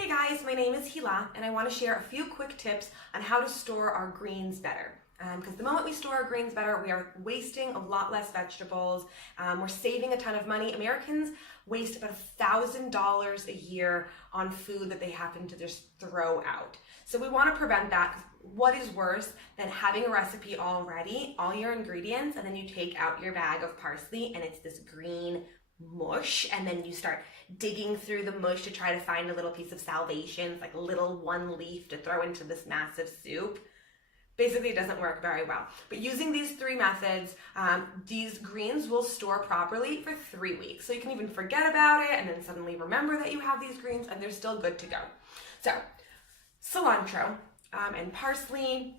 Hey guys, my name is Hila and I want to share a few quick tips on how to store our greens better. Because the moment we store our greens better, we are wasting a lot less vegetables. We're saving a ton of money. Americans waste about $1,000 a year on food that they happen to just throw out. So we want to prevent that. What is worse than having a recipe already, all your ingredients, and then you take out your bag of parsley and it's this green mush, and then you start digging through the mush to try to find a little piece of salvation, like a little one leaf to throw into this massive soup. Basically, it doesn't work very well. But using these three methods, these greens will store properly for 3 weeks. So you can even forget about it and then suddenly remember that you have these greens and they're still good to go. So cilantro and parsley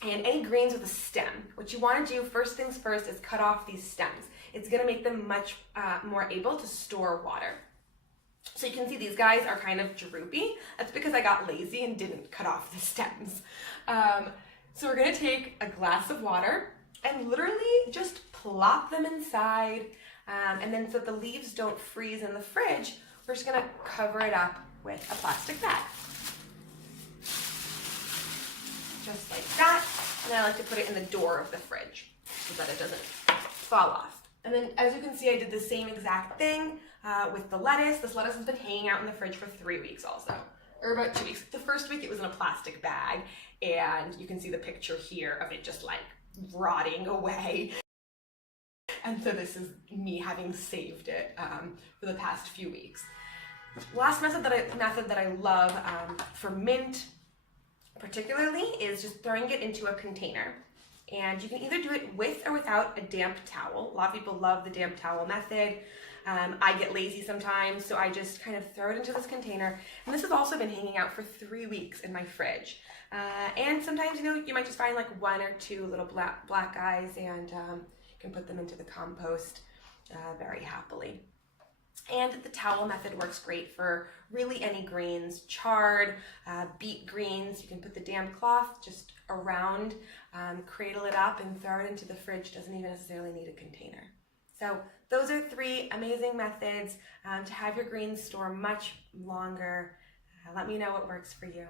and any greens with a stem. What you want to do first things first is cut off these stems. It's going to make them much more able to store water. So you can see these guys are kind of droopy. That's because I got lazy and didn't cut off the stems. So we're going to take a glass of water and literally just plop them inside. And then so that the leaves don't freeze in the fridge, we're just going to cover it up with a plastic bag. Just like that. And I like to put it in the door of the fridge so that it doesn't fall off. And then as you can see, I did the same exact thing with the lettuce. This lettuce has been hanging out in the fridge for 3 weeks also, or about 2 weeks. The first week it was in a plastic bag, and you can see the picture here of it just like rotting away. And so this is me having saved it for the past few weeks. Last method that I love for mint particularly is just throwing it into a container. And you can either do it with or without a damp towel. A lot of people love the damp towel method. I get lazy sometimes, so I just kind of throw it into this container. And this has also been hanging out for 3 weeks in my fridge. And sometimes, you might just find like 1 or 2 little black eyes, and you can put them into the compost very happily. And the towel method works great for really any greens, chard, beet greens. You can put the damp cloth just around, cradle it up and throw it into the fridge. Doesn't even necessarily need a container. So those are 3 amazing methods to have your greens store much longer. Let me know what works for you.